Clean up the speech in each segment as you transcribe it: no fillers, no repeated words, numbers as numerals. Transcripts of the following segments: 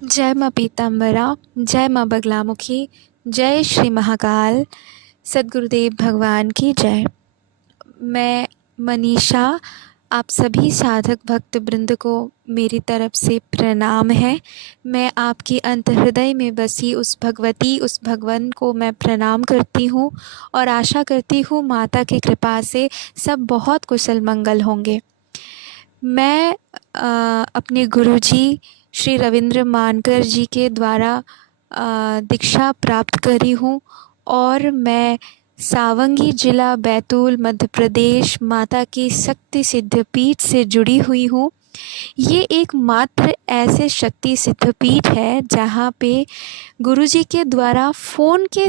जय माँ पीताम्बरा, जय माँ बगलामुखी, जय श्री महाकाल, सद्गुरुदेव भगवान की जय। मैं मनीषा, आप सभी साधक भक्त वृंद को मेरी तरफ से प्रणाम है। मैं आपकी अंतर्हृदय में बसी उस भगवती, उस भगवान को मैं प्रणाम करती हूँ और आशा करती हूँ माता की कृपा से सब बहुत कुशल मंगल होंगे। मैं अपने गुरुजी श्री रविंद्र मानकर जी के द्वारा दीक्षा प्राप्त करी हूँ और मैं सावंगी जिला बैतूल मध्य प्रदेश माता की शक्ति सिद्ध पीठ से जुड़ी हुई हूँ। ये एकमात्र ऐसे शक्ति सिद्ध पीठ है जहाँ पे गुरुजी के द्वारा फ़ोन के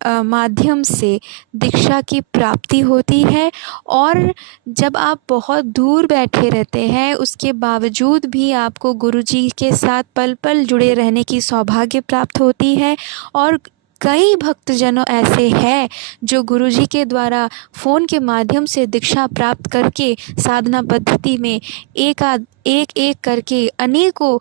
माध्यम से दीक्षा की प्राप्ति होती है। और जब आप बहुत दूर बैठे रहते हैं उसके बावजूद भी आपको गुरुजी के साथ पल पल जुड़े रहने की सौभाग्य प्राप्त होती है। और कई भक्तजनों ऐसे हैं जो गुरुजी के द्वारा फ़ोन के माध्यम से दीक्षा प्राप्त करके साधना पद्धति में एक एक करके अनेकों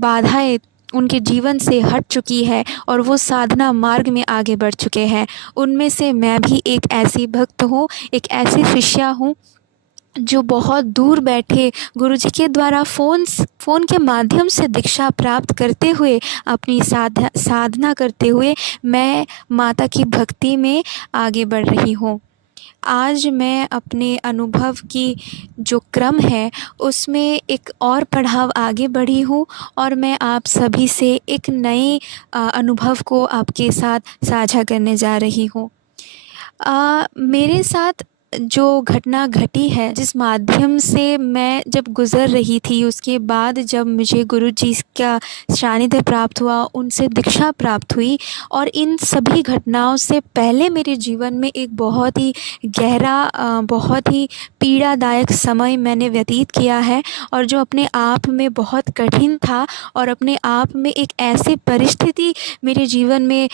बाधाएं उनके जीवन से हट चुकी है और वो साधना मार्ग में आगे बढ़ चुके हैं। उनमें से मैं भी एक ऐसी भक्त हूँ, एक ऐसी शिष्या हूँ जो बहुत दूर बैठे गुरुजी के द्वारा फ़ोन के माध्यम से दीक्षा प्राप्त करते हुए अपनी साधना करते हुए मैं माता की भक्ति में आगे बढ़ रही हूँ। आज मैं अपने अनुभव की जो क्रम है उसमें एक और पड़ाव आगे बढ़ी हूँ और मैं आप सभी से एक नए अनुभव को आपके साथ साझा करने जा रही हूँ। मेरे साथ जो घटना घटी है, जिस माध्यम से मैं जब गुज़र रही थी, उसके बाद जब मुझे गुरुजी का सानिध्य प्राप्त हुआ, उनसे दीक्षा प्राप्त हुई और इन सभी घटनाओं से पहले मेरे जीवन में एक बहुत ही गहरा बहुत ही पीड़ादायक समय मैंने व्यतीत किया है और जो अपने आप में बहुत कठिन था और अपने आप में एक ऐसी परिस्थिति मेरे जीवन में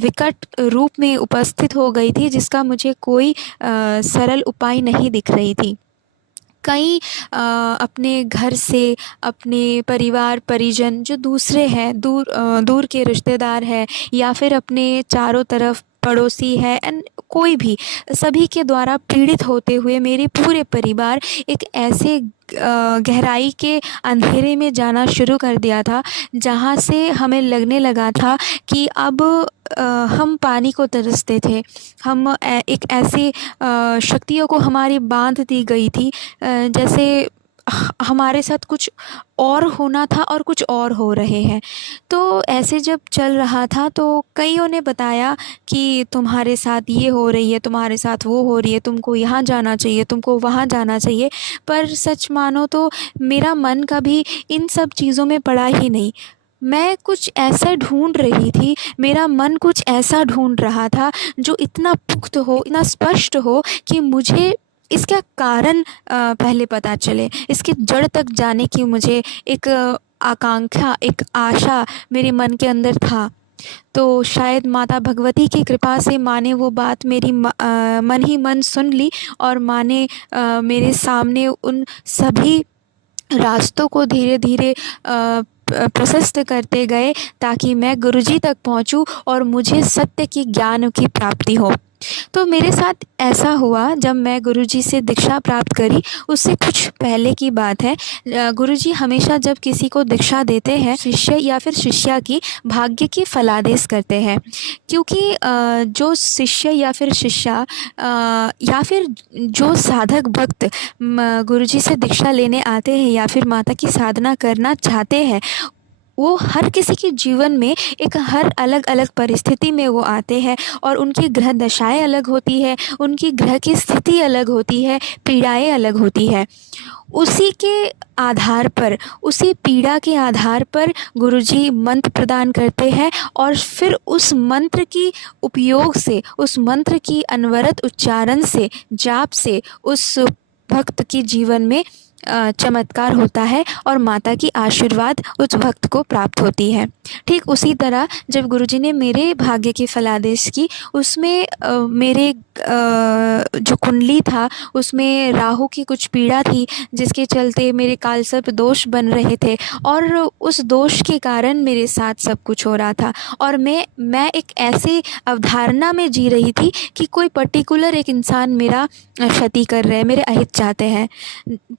विकट रूप में उपस्थित हो गई थी जिसका मुझे कोई सरल उपाय नहीं दिख रही थी। कई अपने घर से, अपने परिवार परिजन जो दूसरे हैं, दूर के रिश्तेदार हैं या फिर अपने चारों तरफ पड़ोसी है एंड कोई भी, सभी के द्वारा पीड़ित होते हुए मेरे पूरे परिवार एक ऐसे गहराई के अंधेरे में जाना शुरू कर दिया था जहाँ से हमें लगने लगा था कि अब हम पानी को तरसते थे। हम एक ऐसी शक्तियों को हमारी बांध दी गई थी जैसे हमारे साथ कुछ और होना था और कुछ और हो रहे हैं। तो ऐसे जब चल रहा था तो कईयों ने बताया कि तुम्हारे साथ ये हो रही है, तुम्हारे साथ वो हो रही है, तुमको यहाँ जाना चाहिए, तुमको वहाँ जाना चाहिए। पर सच मानो तो मेरा मन कभी इन सब चीज़ों में पड़ा ही नहीं। मैं कुछ ऐसा ढूंढ रही थी, मेरा मन कुछ ऐसा ढूंढ रहा था जो इतना पुख्त हो, इतना स्पष्ट हो कि मुझे इसका कारण पहले पता चले, इसकी जड़ तक जाने की मुझे एक आकांक्षा, एक आशा मेरे मन के अंदर था। तो शायद माता भगवती की कृपा से माँ ने वो बात मेरी मन ही मन सुन ली और माँ ने मेरे सामने उन सभी रास्तों को धीरे धीरे प्रशस्त करते गए ताकि मैं गुरुजी तक पहुंचूं और मुझे सत्य की ज्ञान की प्राप्ति हो। तो मेरे साथ ऐसा हुआ जब मैं गुरुजी से दीक्षा प्राप्त करी, उससे कुछ पहले की बात है। गुरुजी हमेशा जब किसी को दीक्षा देते हैं, शिष्य या फिर शिष्या की भाग्य की फलादेश करते हैं, क्योंकि जो शिष्य या फिर शिष्या या फिर जो साधक भक्त गुरुजी से दीक्षा लेने आते हैं या फिर माता की साधना करना चाहते हैं, वो हर किसी के जीवन में एक हर अलग अलग परिस्थिति में वो आते हैं और उनकी ग्रह दशाएं अलग होती है, उनकी ग्रह की स्थिति अलग होती है, पीड़ाएं अलग होती है। उसी के आधार पर, उसी पीड़ा के आधार पर गुरुजी मंत्र प्रदान करते हैं और फिर उस मंत्र की उपयोग से, उस मंत्र की अनवरत उच्चारण से, जाप से उस भक्त के जीवन में चमत्कार होता है और माता की आशीर्वाद उस भक्त को प्राप्त होती है। ठीक उसी तरह जब गुरुजी ने मेरे भाग्य की फलादेश की, उसमें मेरे जो कुंडली था उसमें राहु की कुछ पीड़ा थी, जिसके चलते मेरे कालसर्प दोष बन रहे थे और उस दोष के कारण मेरे साथ सब कुछ हो रहा था। और मैं एक ऐसी अवधारणा में जी रही थी कि कोई पर्टिकुलर एक इंसान मेरा क्षति कर रहे हैं, मेरे अहित चाहते हैं।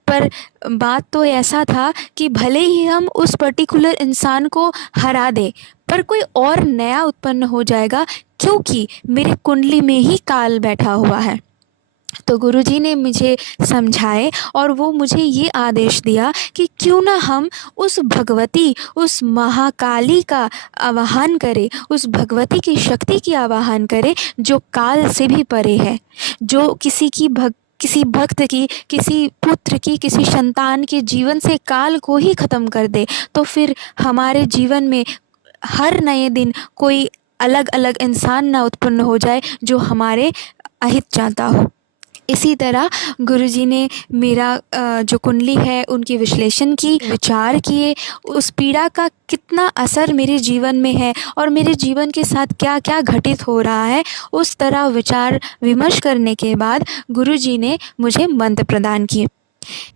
पर बात तो ऐसा था कि भले ही हम उस पर्टिकुलर इंसान को हरा दें, पर कोई और नया उत्पन्न हो जाएगा, क्योंकि मेरे कुंडली में ही काल बैठा हुआ है। तो गुरुजी ने मुझे समझाए और वो मुझे ये आदेश दिया कि क्यों ना हम उस भगवती, उस महाकाली का आवाहन करें, उस भगवती की शक्ति की आवाहन करें जो काल से भी परे है, जो किसी भक्त की, किसी पुत्र की, किसी संतान के जीवन से काल को ही ख़त्म कर दे। तो फिर हमारे जीवन में हर नए दिन कोई अलग अलग इंसान ना उत्पन्न हो जाए जो हमारे अहित चाहता हो। इसी तरह गुरुजी ने मेरा जो कुंडली है उनकी विश्लेषण की, विचार किए, उस पीड़ा का कितना असर मेरे जीवन में है और मेरे जीवन के साथ क्या क्या घटित हो रहा है। उस तरह विचार विमर्श करने के बाद गुरुजी ने मुझे मंत्र प्रदान किए।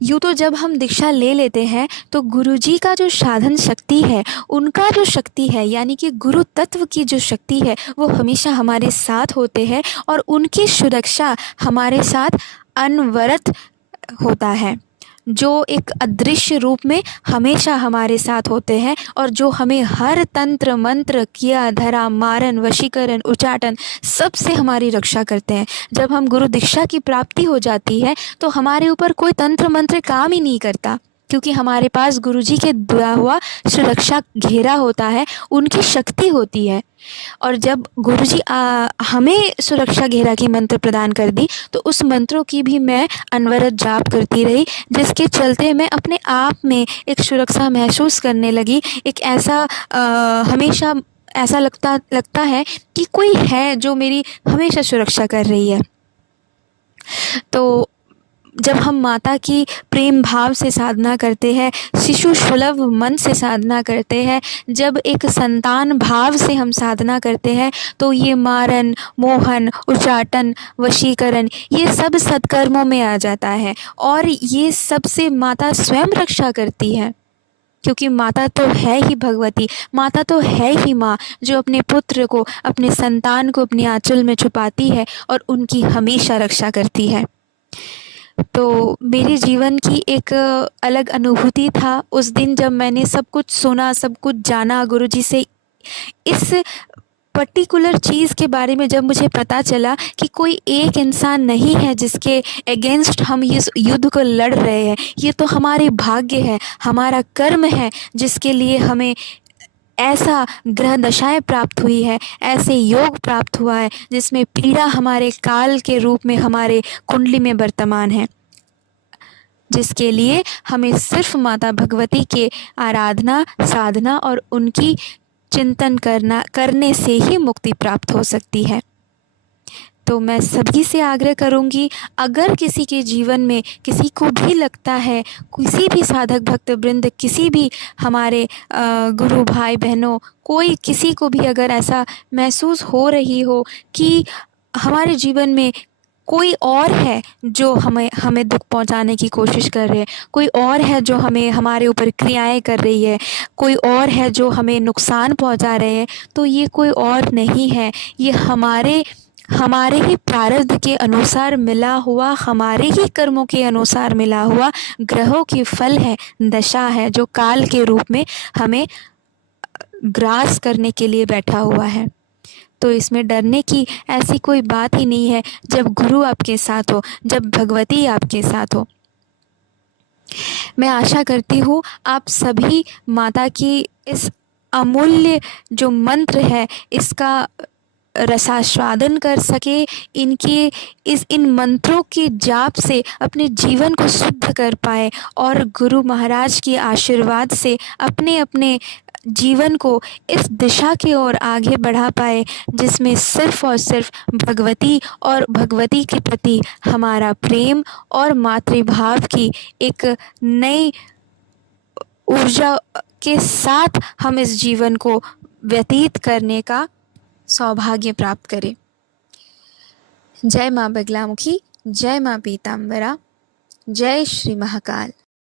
यूँ तो जब हम दीक्षा ले लेते हैं तो गुरुजी का जो साधन शक्ति है, उनका जो शक्ति है, यानी कि गुरु तत्व की जो शक्ति है, वो हमेशा हमारे साथ होते हैं और उनकी सुरक्षा हमारे साथ अनवरत होता है, जो एक अदृश्य रूप में हमेशा हमारे साथ होते हैं और जो हमें हर तंत्र मंत्र, किया धरा, मारन, वशीकरण, उच्चाटन सबसे हमारी रक्षा करते हैं। जब हम गुरु दीक्षा की प्राप्ति हो जाती है तो हमारे ऊपर कोई तंत्र मंत्र काम ही नहीं करता, क्योंकि हमारे पास गुरुजी के दिया हुआ सुरक्षा घेरा होता है, उनकी शक्ति होती है। और जब गुरुजी हमें सुरक्षा घेरा की मंत्र प्रदान कर दी तो उस मंत्रों की भी मैं अनवरत जाप करती रही, जिसके चलते मैं अपने आप में एक सुरक्षा महसूस करने लगी। एक ऐसा हमेशा ऐसा लगता है कि कोई है जो मेरी हमेशा सुरक्षा कर रही है। तो जब हम माता की प्रेम भाव से साधना करते हैं, शिशु सुलभ मन से साधना करते हैं, जब एक संतान भाव से हम साधना करते हैं, तो ये मारन, मोहन, उच्चाटन, वशीकरण ये सब सत्कर्मों में आ जाता है और ये सबसे माता स्वयं रक्षा करती है, क्योंकि माता तो है ही भगवती, माता तो है ही माँ, जो अपने पुत्र को, अपने संतान को अपने आंचल में छुपाती है और उनकी हमेशा रक्षा करती है। तो मेरे जीवन की एक अलग अनुभूति था उस दिन जब मैंने सब कुछ सुना, सब कुछ जाना गुरुजी से। इस पर्टिकुलर चीज़ के बारे में जब मुझे पता चला कि कोई एक इंसान नहीं है जिसके अगेंस्ट हम इस युद्ध को लड़ रहे हैं, ये तो हमारे भाग्य है, हमारा कर्म है, जिसके लिए हमें ऐसा ग्रह दशाएं प्राप्त हुई है, ऐसे योग प्राप्त हुआ है जिसमें पीड़ा हमारे काल के रूप में हमारे कुंडली में वर्तमान है, जिसके लिए हमें सिर्फ माता भगवती के आराधना, साधना और उनकी चिंतन करने से ही मुक्ति प्राप्त हो सकती है। तो मैं सभी से आग्रह करूंगी, अगर किसी के जीवन में किसी को भी लगता है, किसी भी साधक भक्त वृंद, किसी भी हमारे गुरु भाई बहनों, कोई किसी को भी अगर ऐसा महसूस हो रही हो कि हमारे जीवन में कोई और है जो हमें दुख पहुंचाने की कोशिश कर रहे हैं, कोई और है जो हमारे ऊपर क्रियाएं कर रही है, कोई और है जो हमें नुकसान पहुंचा रहे हैं, तो ये कोई और नहीं है, ये हमारे ही प्रारब्ध के अनुसार मिला हुआ, हमारे ही कर्मों के अनुसार मिला हुआ ग्रहों की फल है, दशा है, जो काल के रूप में हमें ग्रास करने के लिए बैठा हुआ है। तो इसमें डरने की ऐसी कोई बात ही नहीं है जब गुरु आपके साथ हो, जब भगवती आपके साथ हो। मैं आशा करती हूँ आप सभी माता की इस अमूल्य जो मंत्र है इसका रसास्वादन कर सके, इन मंत्रों के जाप से अपने जीवन को शुद्ध कर पाए और गुरु महाराज के आशीर्वाद से अपने अपने जीवन को इस दिशा की ओर आगे बढ़ा पाए, जिसमें सिर्फ और सिर्फ भगवती और भगवती के प्रति हमारा प्रेम और मातृभाव की एक नई ऊर्जा के साथ हम इस जीवन को व्यतीत करने का सौभाग्य प्राप्त करें। जय माँ बगलामुखी, जय माँ पीताम्बरा, जय श्री महाकाल।